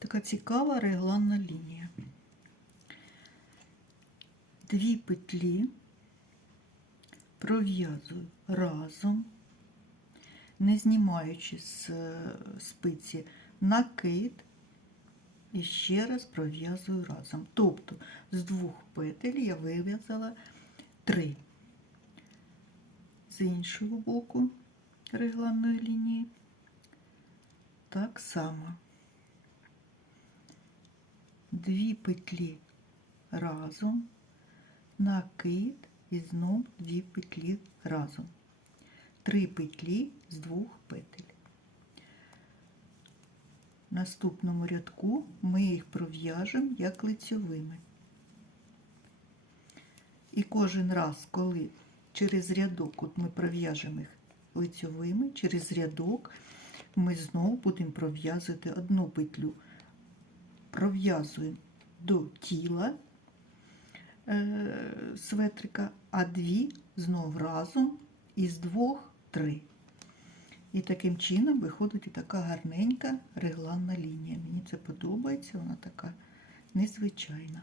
Така цікава регланна лінія. Дві петлі пров'язую разом, не знімаючи з е, спиці накид і ще раз пров'язую разом. Тобто з двох петель я вив'язала три. З іншого боку регланної лінії так само. Дві петлі разом, накид і знов дві петлі разом. Три петлі з двох петель. В наступному рядку ми їх пров'яжемо як лицьовими. І кожен раз, коли через рядок, от ми пров'яжемо їх лицьовими, через рядок ми знову будемо пров'язувати одну петлю. Пров'язуємо до тіла е, светрика, а дві знов разом із двох три. І таким чином виходить і така гарненька регланна лінія. Мені це подобається, вона така незвичайна.